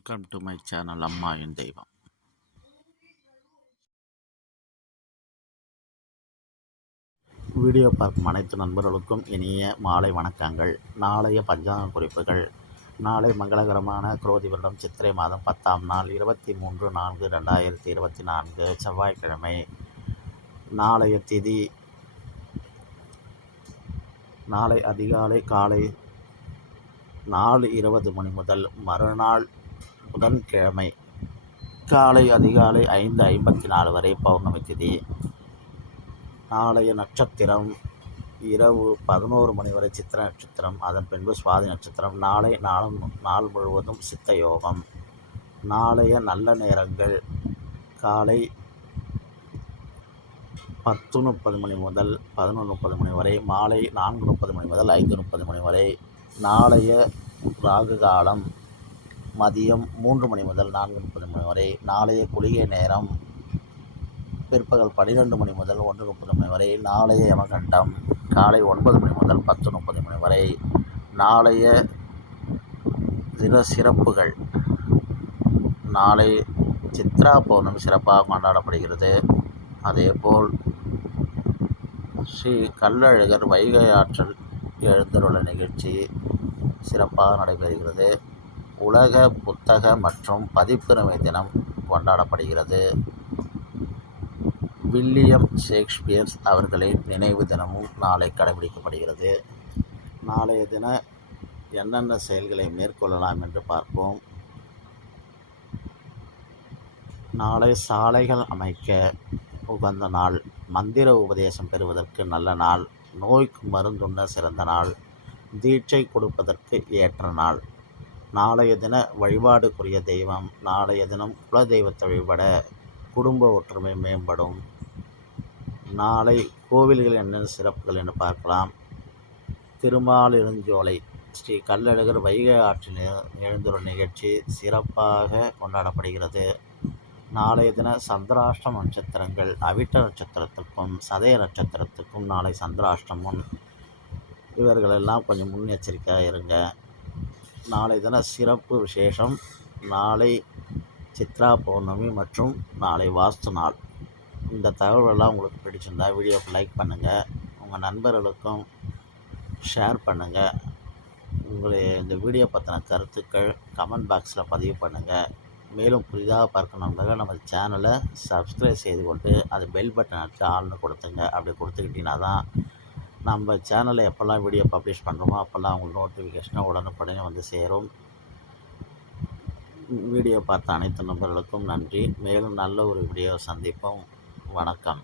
Welcome to my channel அம்மா என் தெய்வம் video பார்க்கும் அனைத்து நண்பர்களுக்கும் இனிய மாலை வணக்கங்கள். நாளைய பஞ்சாங்க குறிப்புகள். நாளை மங்களகரமான குரோதி வருடம் சித்திரை மாதம் பத்தாம் நாள் இருபத்தி மூன்று நான்கு ரெண்டாயிரத்தி இருபத்தி நான்கு செவ்வாய்க்கிழமை. நாளைய திதி நாளை அதிகாலை காலை நாலு இருபது மணி முதல் மறுநாள் புதன்கிழமை காலை அதிகாலை ஐந்து ஐம்பத்தி நாலு வரை பௌர்ணமி திதி. நாளைய நட்சத்திரம் இரவு பதினோரு மணி வரை சித்திர நட்சத்திரம். அதன் பின்பு சுவாதி நட்சத்திரம். நாளை நாளும் நாள் முழுவதும் சித்த யோகம். நாளைய நல்ல நேரங்கள். காலை பத்து முப்பது மணி முதல் பதினொன்று முப்பது மணி வரை. மாலை நான்கு முப்பது மணி முதல் ஐந்து முப்பது மணி வரை. நாளைய ராகு காலம். மதியம் மூன்று மணி முதல் நான்கு முப்பது மணி வரை நாளைய குளிகை நேரம் பிற்பகல் பன்னிரெண்டு மணி முதல் ஒன்று முப்பது மணி வரை நாளைய யமகண்டம் காலை ஒன்பது மணி முதல் பத்து முப்பது மணி வரை நாளைய தின சிறப்புகள். நாளை சித்ரா பௌர்ணமி சிறப்பாக கொண்டாடப்படுகிறது. அதேபோல் ஸ்ரீ கல்லழகர் வைகை ஆற்றல் எழுந்தருள நிகழ்ச்சி சிறப்பாக நடைபெறுகிறது. உலக புத்தக மற்றும் பதிப்புரிமை தினம் கொண்டாடப்படுகிறது. வில்லியம் ஷேக்ஸ்பியர்ஸ் அவர்களின் நினைவு தினமும் நாளை கடைபிடிக்கப்படுகிறது. நாளைய தின என்னென்ன செயல்களை மேற்கொள்ளலாம் என்று பார்ப்போம். நாளை சாலைகள் அமைக்க உகந்த நாள். மந்திர உபதேசம் பெறுவதற்கு நல்ல நாள். நோய்க்கு மருந்துண்ண சிறந்த நாள். தீட்சை கொடுப்பதற்கு ஏற்ற நாள். நாளைய தின வழிபாடுக்குரிய தெய்வம். நாளைய தினம் குல தெய்வத்தை வழிபட குடும்ப ஒற்றுமை மேம்படும். நாளை கோவில்கள் என்னென்ன சிறப்புகள் என்று பார்க்கலாம். திருமாலிருஞ்சோலை ஸ்ரீ கல்லழகர் வைகை ஆற்றில் எழுந்துள்ள நிகழ்ச்சி சிறப்பாக கொண்டாடப்படுகிறது. நாளைய தின சந்திராஷ்டம் நட்சத்திரங்கள் அவிட்ட நட்சத்திரத்துக்கும் சதய நட்சத்திரத்துக்கும் நாளை சந்திராஷ்டமும். இவர்களெல்லாம் கொஞ்சம் முன்னெச்சரிக்கையாக இருங்க. நாளை தின சிறப்பு விசேஷம். நாளை சித்ரா பௌர்ணமி மற்றும் நாளை வாஸ்து நாள். இந்த தகவலெல்லாம் உங்களுக்கு பிடிச்சிருந்தா வீடியோக்கு லைக் பண்ணுங்கள் உங்கள் நண்பர்களுக்கும் ஷேர் பண்ணுங்கள் உங்களுடைய இந்த வீடியோ பற்றின கருத்துக்கள் கமெண்ட் பாக்ஸில் பதிவு பண்ணுங்கள் மேலும் புதிதாக பார்க்க நம்ம சேனலை சப்ஸ்கிரைப் செய்து கொண்டு அது பெல் பட்டன் அடித்து ஆள்னு கொடுத்துங்க அப்படி கொடுத்துக்கிட்டிங்கன்னா தான் நம்ம சேனலில் எப்போல்லாம் வீடியோ பப்ளிஷ் பண்ணுறோமோ அப்போல்லாம் உங்களுக்கு நோட்டிஃபிகேஷனாக உடனுக்குடனே வந்து சேரும். வீடியோ பார்த்த அனைத்து நண்பர்களுக்கும் நன்றி. மேலும் நல்ல ஒரு வீடியோ சந்திப்போம். வணக்கம்.